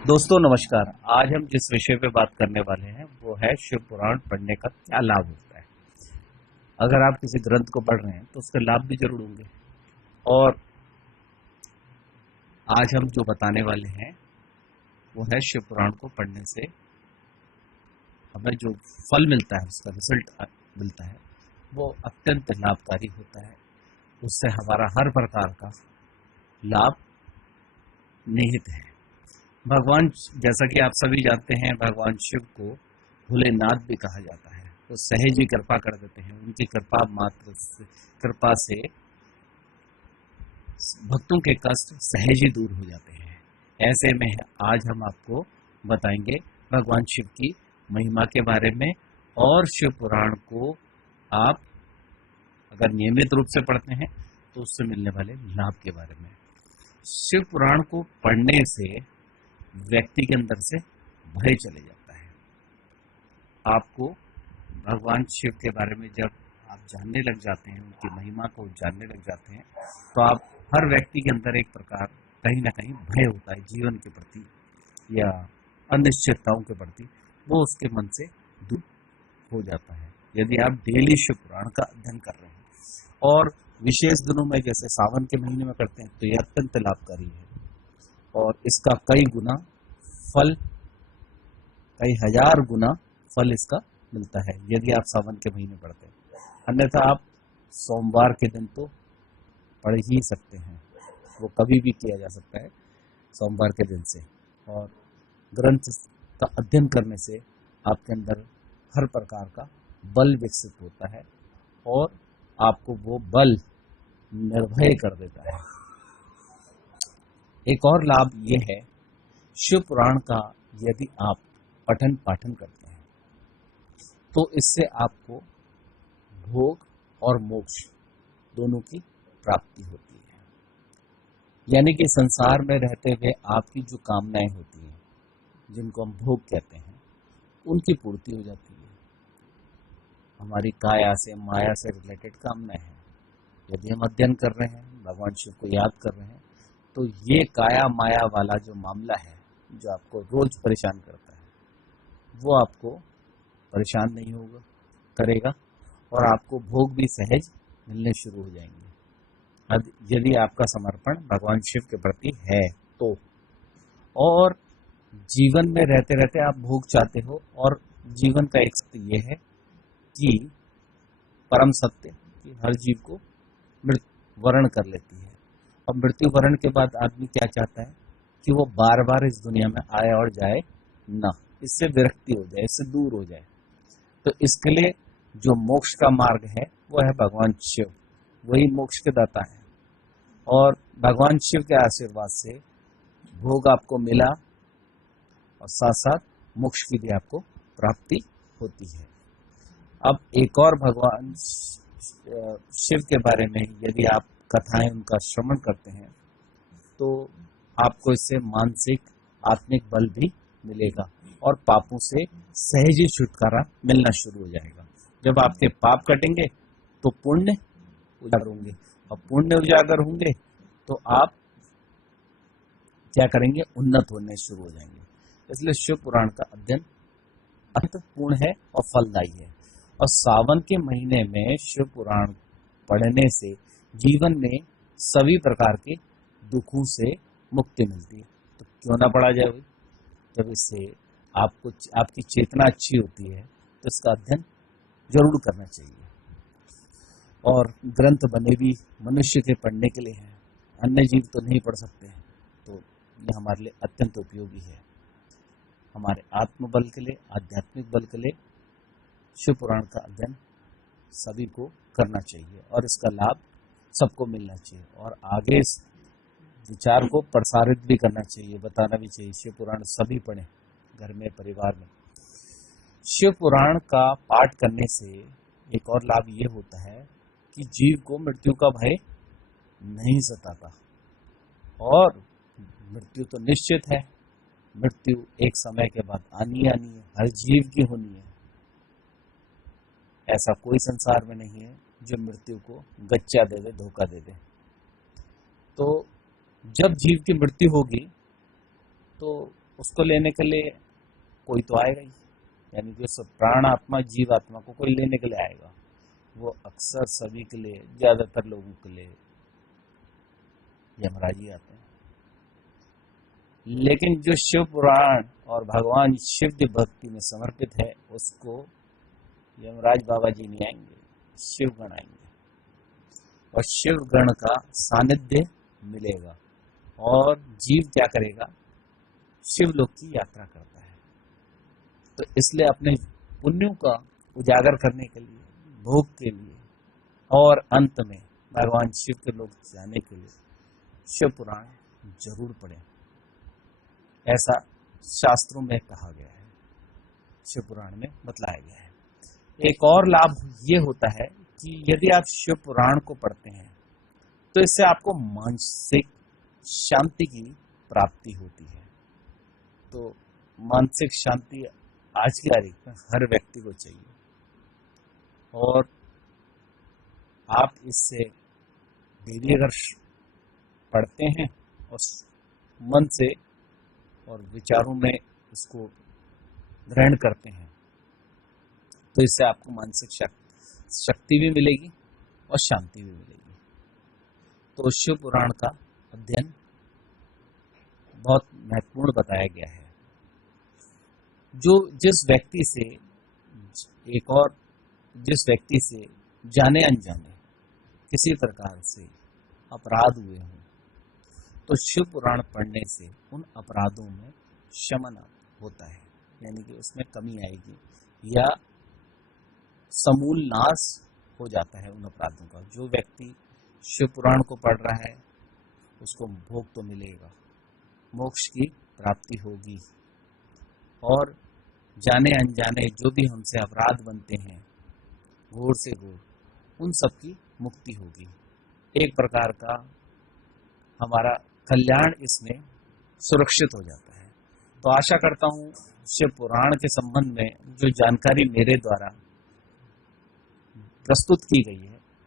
दोस्तों नमस्कार। आज हम जिस विषय पे बात करने वाले हैं वो है शिव पुराण पढ़ने का क्या लाभ होता है। अगर आप किसी ग्रंथ को पढ़ रहे हैं तो उसके लाभ भी जरूर होंगे। और आज हम जो बताने वाले हैं वो है शिव पुराण को पढ़ने से हमें जो फल मिलता है, उसका रिजल्ट मिलता है वो अत्यंत लाभकारी होता है। उससे हमारा हर प्रकार का लाभ निहित है। भगवान, जैसा कि आप सभी जानते हैं, भगवान शिव को भोलेनाथ भी कहा जाता है। वो सहज ही कृपा कर देते हैं। उनकी कृपा से भक्तों के कष्ट सहज ही दूर हो जाते हैं। ऐसे में आज हम आपको बताएंगे भगवान शिव की महिमा के बारे में, और शिव पुराण को आप अगर नियमित रूप से पढ़ते हैं तो उससे मिलने वाले लाभ के बारे में। शिव पुराण को पढ़ने से व्यक्ति के अंदर से भय चले जाता है। आपको भगवान शिव के बारे में जब आप जानने लग जाते हैं, उनकी महिमा को जानने लग जाते हैं, तो आप हर व्यक्ति के अंदर एक प्रकार कहीं ना कहीं भय होता है जीवन के प्रति या अनिश्चितताओं के प्रति, वो उसके मन से दूर हो जाता है। यदि आप डेली शिव पुराण का अध्ययन कर रहे हैं और विशेष दिनों में जैसे सावन के महीने में करते हैं तो यह अत्यंत लाभकारी है। और इसका कई गुना फल, कई हजार गुना फल इसका मिलता है यदि आप सावन के महीने पढ़ते हैं। अन्यथा आप सोमवार के दिन तो पढ़ ही सकते हैं, वो कभी भी किया जा सकता है सोमवार के दिन से। और ग्रंथ का अध्ययन करने से आपके अंदर हर प्रकार का बल विकसित होता है और आपको वो बल निर्भय कर देता है। एक और लाभ ये है शिव पुराण का, यदि आप पठन पाठन करते हैं तो इससे आपको भोग और मोक्ष दोनों की प्राप्ति होती है। यानी कि संसार में रहते हुए आपकी जो कामनाएं होती हैं, जिनको हम भोग कहते हैं, उनकी पूर्ति हो जाती है। हमारी काया से, माया से रिलेटेड कामनाएं हैं। यदि हम अध्ययन कर रहे हैं, भगवान शिव को याद कर रहे हैं, तो ये काया माया वाला जो मामला है, जो आपको रोज परेशान करता है, वो आपको परेशान नहीं होगा करेगा और आपको भोग भी सहज मिलने शुरू हो जाएंगे। अब यदि आपका समर्पण भगवान शिव के प्रति है तो। और जीवन में रहते रहते आप भोग चाहते हो, और जीवन का एक सत्य ये है कि परम सत्य कि हर जीव को मृत्यु वर्ण कर लेती है। और मृत्यु वर्ण के बाद आदमी क्या चाहता है कि वो बार बार इस दुनिया में आए और जाए ना, इससे विरक्ति हो जाए, इससे दूर हो जाए। तो इसके लिए जो मोक्ष का मार्ग है वो है भगवान शिव, वही मोक्ष के दाता है। और भगवान शिव के आशीर्वाद से भोग आपको मिला और साथ साथ मोक्ष की भी आपको प्राप्ति होती है। अब एक और भगवान शिव के बारे में यदि आप कथाएं उनका श्रवण करते हैं तो आपको इससे मानसिक आत्मिक बल भी मिलेगा और पापों से सहज ही छुटकारा मिलना शुरू हो जाएगा। जब आपके पाप कटेंगे तो पुण्य उजागर होंगे, और पुण्य उजागर होंगे तो आप क्या करेंगे, उन्नत होने शुरू हो जाएंगे। इसलिए शिव पुराण का अध्ययन अर्थपूर्ण है और फलदायी है। और सावन के महीने में शिव पुराण पढ़ने से जीवन में सभी प्रकार के दुखों से मुक्ति मिलती है। तो क्यों ना पढ़ा जाए भाई। जब इससे आपको आपकी चेतना अच्छी होती है तो इसका अध्ययन जरूर करना चाहिए। और ग्रंथ बने भी मनुष्य के पढ़ने के लिए हैं, अन्य जीव तो नहीं पढ़ सकते हैं। तो यह हमारे लिए अत्यंत उपयोगी है। हमारे आत्मबल के लिए, आध्यात्मिक बल के लिए शिव पुराण का अध्ययन सभी को करना चाहिए और इसका लाभ सबको मिलना चाहिए। और आगे इस विचार को प्रसारित भी करना चाहिए, बताना भी चाहिए। शिव पुराण सभी पढ़ें, घर में, परिवार में। शिव पुराण का पाठ करने से एक और लाभ ये होता है कि जीव को मृत्यु का भय नहीं सताता। और मृत्यु तो निश्चित है, मृत्यु एक समय के बाद आनी आनी है, हर जीव की होनी है। ऐसा कोई संसार में नहीं है जो मृत्यु को गच्चा दे दे, धोखा दे दे। तो जब जीव की मृत्यु होगी तो उसको लेने के लिए कोई तो आएगा ही, यानी कि उस प्राण आत्मा जीव आत्मा को कोई लेने के लिए आएगा। वो अक्सर सभी के लिए, ज्यादातर लोगों के लिए यमराज ही आते हैं। लेकिन जो शिव पुराण और भगवान शिव की भक्ति में समर्पित है, उसको यमराज बाबा जी नहीं आएंगे, शिवगण आएंगे और शिवगण का सानिध्य मिलेगा और जीव क्या करेगा, शिवलोक की यात्रा करता है। तो इसलिए अपने पुण्यों का उजागर करने के लिए, भोग के लिए और अंत में भगवान शिव के लोक जाने के लिए शिव पुराण जरूर पढ़ें, ऐसा शास्त्रों में कहा गया है, शिव पुराण में बतलाया गया है। एक और लाभ ये होता है कि यदि आप शिव पुराण को पढ़ते हैं तो इससे आपको मानसिक शांति की प्राप्ति होती है। तो मानसिक शांति आज की तारीख में हर व्यक्ति को चाहिए और आप इससे डेली अगर पढ़ते हैं और मन से और विचारों में इसको ग्रहण करते हैं तो इससे आपको मानसिक शक्ति भी मिलेगी और शांति भी मिलेगी। तो शिव पुराण का अध्ययन बहुत महत्वपूर्ण बताया गया है। जो जिस व्यक्ति से जाने अनजाने किसी प्रकार से अपराध हुए हों तो शिव पुराण पढ़ने से उन अपराधों में शमन होता है, यानी कि उसमें कमी आएगी या समूल नाश हो जाता है उन अपराधों का। जो व्यक्ति शिव पुराण को पढ़ रहा है उसको भोग तो मिलेगा, मोक्ष की प्राप्ति होगी और जाने अनजाने जो भी हमसे अपराध बनते हैं घोर से घोर, उन सब की मुक्ति होगी। एक प्रकार का हमारा कल्याण इसमें सुरक्षित हो जाता है। तो आशा करता हूँ शिव पुराण के संबंध में जो जानकारी मेरे द्वारा प्रस्तुत की गई है